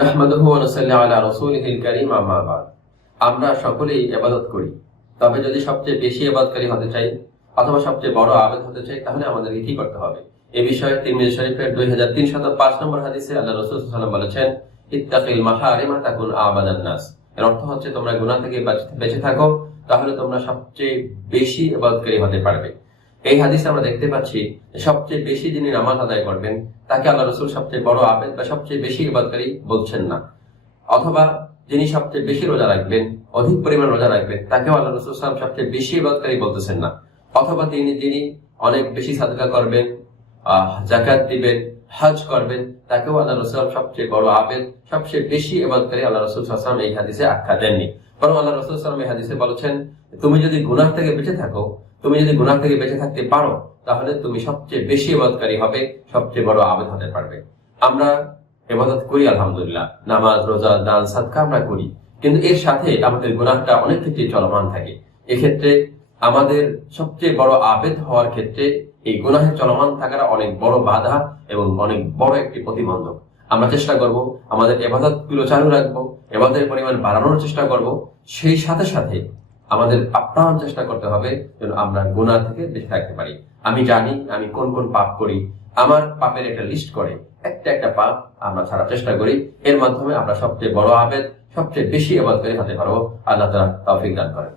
নাহমাদুহু ওয়া নুসাল্লি আলা রাসূলিহিল কারীম, আম্মা বা'দ। আমরা সকলেই ইবাদত করি, তবে যদি সবচেয়ে বেশি ইবাদতকারী হতে চাই অথবা সবচেয়ে বড় আবেদ হতে চাই, তাহলে আমাদেরকে কি করতে হবে? এ বিষয়ে তিরমিজি শরীফের 2305 নম্বর হাদিসে আল্লাহ রাসূল সাল্লাল্লাহু আলাইহি ওয়াসাল্লাম বলেছেন, ইত্তাকিল মাহারিমা তাকুন আবাদান নাস। এর অর্থ হচ্ছে, তোমরা গুনাহ থেকে বেঁচে থাকো, তাহলে তোমরা সবচেয়ে বেশি ইবাদতকারী হতে পারবে। এই হাদিসে আমরা দেখতে পাচ্ছি সবচেয়ে বেশি যিনি নামাজ আদায় করবেন তাকে আল্লাহ রাসূল সবচেয়ে বড় আবেদ বা সবচেয়ে বেশি ইবাদতকারী বলছেন না। অথবা যিনি সবচেয়ে বেশি রোজা রাখবেন, অধিক পরিমাণ রোজা রাখবেন, তাকেও আল্লাহ রাসূল সাল্লাল্লাহু আলাইহি ওয়াসাল্লাম সবচেয়ে বেশি ইবাদতকারী বলতেছেন না। অথবা যিনি অনেক বেশি সাদকা করবেন, যাকাত দিবেন, হজ করবেন, তাকেও আল্লাহ রাসূল সবচেয়ে বড় আবেদ, সবচেয়ে বেশি ইবাদতকারী আল্লাহ রাসূল সাল্লাল্লাহু আলাইহি ওয়াসাল্লাম এই হাদিসে আখ্যা দেননি। বরং আল্লাহ রাসূল সাল্লাল্লাহু আলাইহি ওয়াসাল্লাম এই হাদিসে বলেছেন, তুমি যদি গুনাহ থেকে বেঁচে থাকো, তুমি যদি গুনাহ থেকে বেঁচে থাকতে পারো, তাহলে তুমি সবচেয়ে বেশি ইবাদতকারী হবে, সবচেয়ে বড় আবেদ হতে পারবে। আমরা ইবাদত করি আলহামদুলিল্লাহ, নামাজ, রোজা, দান, সাদকা আমরা করি, কিন্তু এর সাথে আমাদের গুনাহটা অনেক ক্ষেত্রে চলমান থাকে। এক্ষেত্রে আমাদের সবচেয়ে বড় আবেদ হওয়ার ক্ষেত্রে এই গুনাহের চলমান থাকাটা অনেক বড় বাধা এবং অনেক বড় একটি প্রতিবন্ধক। আমরা চেষ্টা করব আমাদের ইবাদত গুলো চালু রাখবো, ইবাদতের পরিমাণ বাড়ানোর চেষ্টা করব, সেই সাথে সাথে আমাদের আপ্রাণ চেষ্টা করতে হবে যেন আমরা গুনাহ থেকে বেঁচে থাকতে পারি। আমি জানি আমি কোন কোন পাপ করি, আমার পাপের একটা লিস্ট করে একটা পাপ আমরা ছাড়ার চেষ্টা করি। এর মাধ্যমে আমরা সবচেয়ে বড় আবেদ, সবচেয়ে বেশি ইবাদতকারী হতে পারবো। আল্লাহ তাআলা তৌফিক দান করেন।